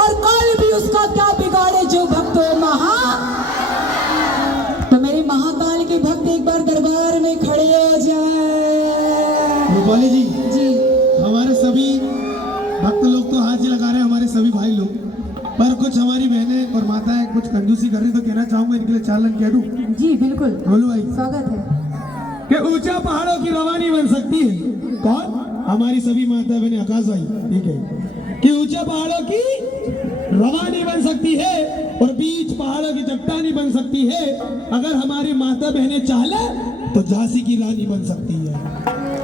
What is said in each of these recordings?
और काल भी उसका क्या बिगाड़े जो भक्तों महा। तो मेरे महाकाल के भक्त एक बार दरबार में खड़े हो जाए। रूपाली जी जी हमारे सभी भक्त लोग तो हाथ ही लगा रहे हैं, हमारे सभी भाई लोग, पर कुछ हमारी बहनें और माताएं कुछ कंजूसी कर रही, तो कहना चाहूंगा इनके लिए 4 लाइन कह दूं। जी बिल्कुल, बोलो भाई। स्वागत है। कि ऊंचा पहाड़ों की रवानी बन सकती है कौन? हमारी सभी माता बहने, आकाश भाई, ठीक है, कि ऊंचा पहाड़ों की रवानी बन सकती है और बीच पहाड़ों की चट्टानी बन सकती है। अगर हमारी माता बहनें चाहे तो झांसी की रानी बन सकती है।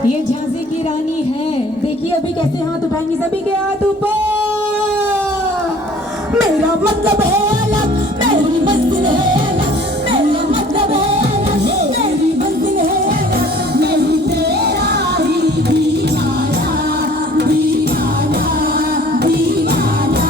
ये झांसी की रानी है। देखिए अभी कैसे हाथ उठाएंगी, सभी के हाथ ऊपर। मेरा मतलब है अलग, मेरी मंजिल है अलग, मेरा मतलब है अलग, मेरी मंजिल है अलग, मेरी तेरा ही दीवाना, दीवाना, दीवाना।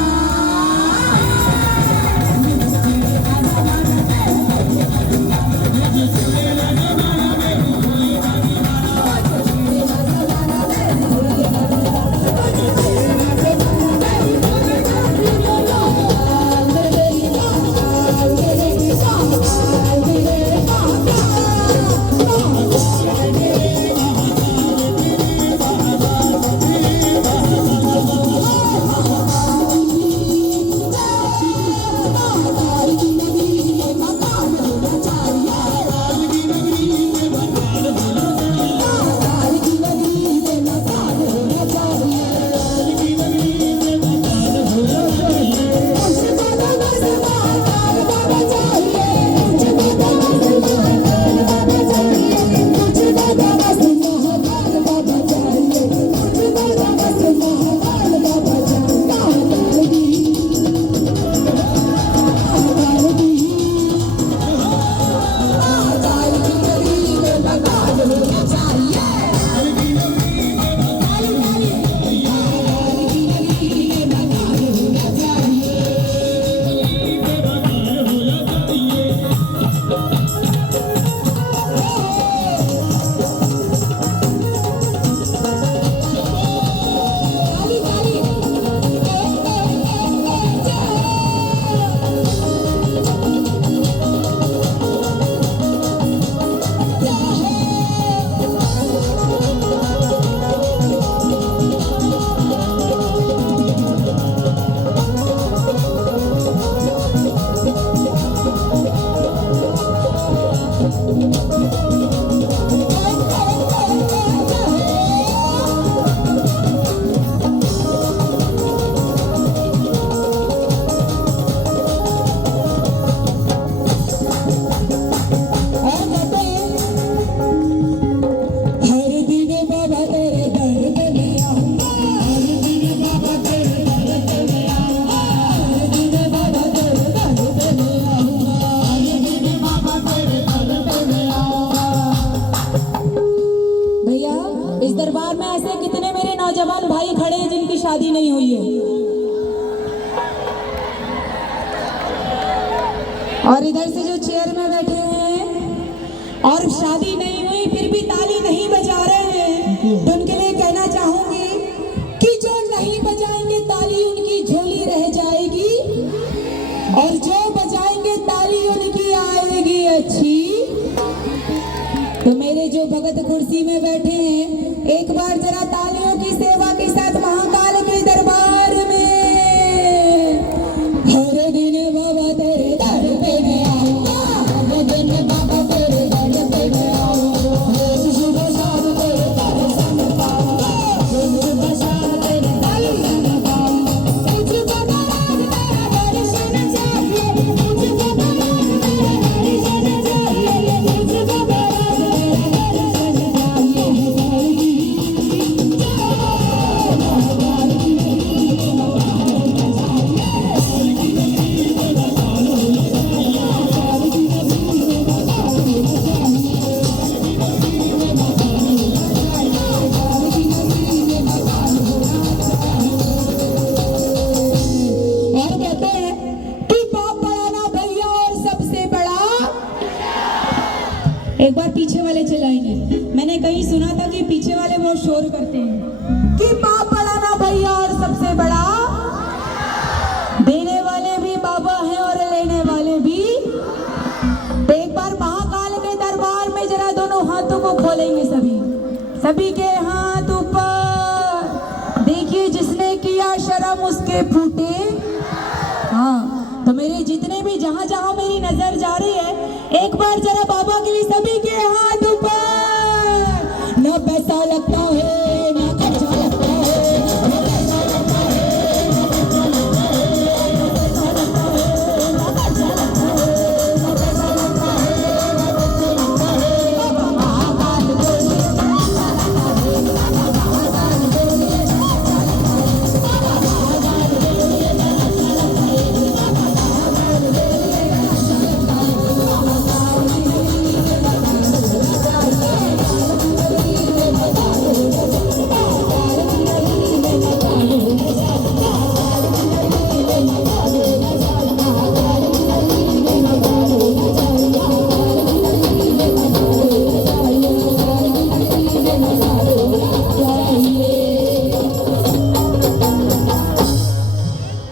शादी नहीं हुई है और इधर से जो चेयर में बैठे हैं और शादी नहीं हुई फिर भी ताली नहीं बजा रहे हैं, तो उनके लिए कहना चाहूंगी कि जो नहीं बजाएंगे ताली उनकी झोली रह जाएगी और जो बजाएंगे ताली उनकी आएगी अच्छी। तो मेरे जो भगत कुर्सी में बैठे हैं एक बार जरा तालियों की सेवा के साथ महाकाल के दरबार में हर दिन बाबा तेरे दर पे मैं आऊंगा, हर दिन बाबा तेरे दर पे मैं आऊंगा, रोज सुबह शाम तेरे दर्शन पाऊंगा, रोज सुबह शाम तेरे दर्शन पाऊंगा। मुझको नाराज तेरा दर्शन चाहिए, मुझको नाराज तेरा दर्शन चाहिए, मुझको नाराज तेरा दर्शन चाहिए। एक बार पीछे वाले चलाएंगे। मैंने कहीं सुना था कि पीछे वाले बहुत शोर करते हैं कि बाप बड़ा ना भैया और सबसे बड़ा। सभी के हाथ ऊपर। देखिए जिसने किया शर्म उसके फूटे। हाँ, तो मेरे जितने भी जहां जहां मेरी नजर जा रही है, एक बार जरा बाबा के लिए सभी के हाथ